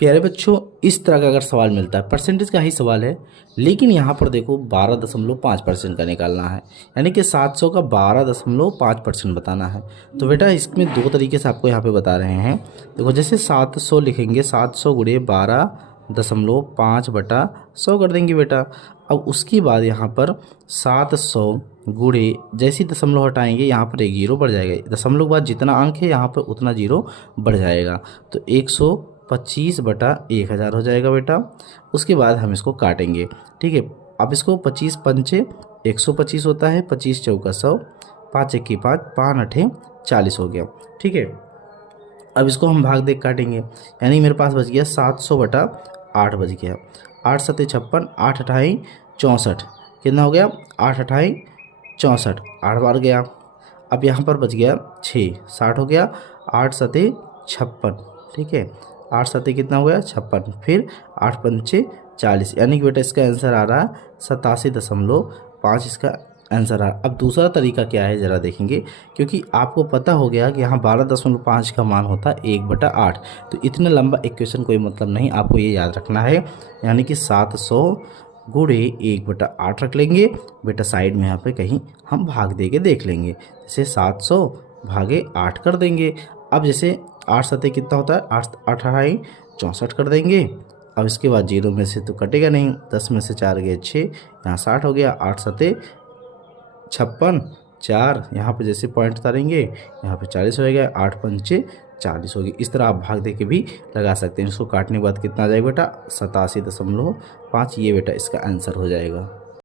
प्यारे बच्चों, इस तरह का अगर सवाल मिलता है, परसेंटेज का ही सवाल है, लेकिन यहाँ पर देखो 12.5% का निकालना है, यानी कि 700 का 12.5% बताना है। तो बेटा इसमें दो तरीके से आपको यहाँ पे बता रहे हैं। देखो जैसे 700 लिखेंगे, 700 गुणे 12.5 बटा 100 कर देंगे बेटा। अब उसके बाद यहाँ पर 700 गुणे, जैसे ही दशमलव हटाएंगे यहाँ पर एक जीरो बढ़ जाएगा, दशमलव के बाद जितना अंक है यहाँ पर उतना जीरो बढ़ जाएगा, तो 125 बटा 1000 हो जाएगा बेटा। उसके बाद हम इसको काटेंगे, ठीक है। अब इसको 25 पंचे 125 होता है, 25 चौका 100, 5 1 5, 5 8 40 हो गया, ठीक है। अब इसको हम भाग देख काटेंगे, यानी मेरे पास बच गया 700 बटा 8 बच गया। 8 7 56, 8 8 64, कितना हो गया? 8 8 64, 8 बार गया। अब यहाँ पर बच गया 6, 60 हो गया। 8 7 56, ठीक है। 8 7 कितना हो गया? 56, फिर 8 पंचे 40, यानी कि बेटा इसका आंसर आ रहा है 87.5 इसका आंसर आ रहा। अब दूसरा तरीका क्या है ज़रा देखेंगे, क्योंकि आपको पता हो गया कि यहाँ 12.5 का मान होता है 1/8, तो इतना लंबा इक्वेशन कोई मतलब नहीं, आपको ये याद रखना है। यानी कि 700 गुणे 1/8 रख लेंगे बेटा, साइड में यहाँ पे कहीं हम भाग दे के देख लेंगे, जैसे 700 भागे 8 कर देंगे। अब जैसे 8 7 कितना होता है? 8 8 64 कर देंगे। अब इसके बाद जीरो में से तो कटेगा नहीं, 10 में से 4 गए 6, यहाँ 60 हो गया। 8 7 56, 4 यहाँ पे जैसे पॉइंट उतारेंगे यहाँ पे 40 हो गया। 8 पंचे 40 हो गई। इस तरह आप भाग दे के भी लगा सकते हैं। इसको काटने के बाद कितना आ जाएगा बेटा? 87.5, ये बेटा इसका आंसर हो जाएगा।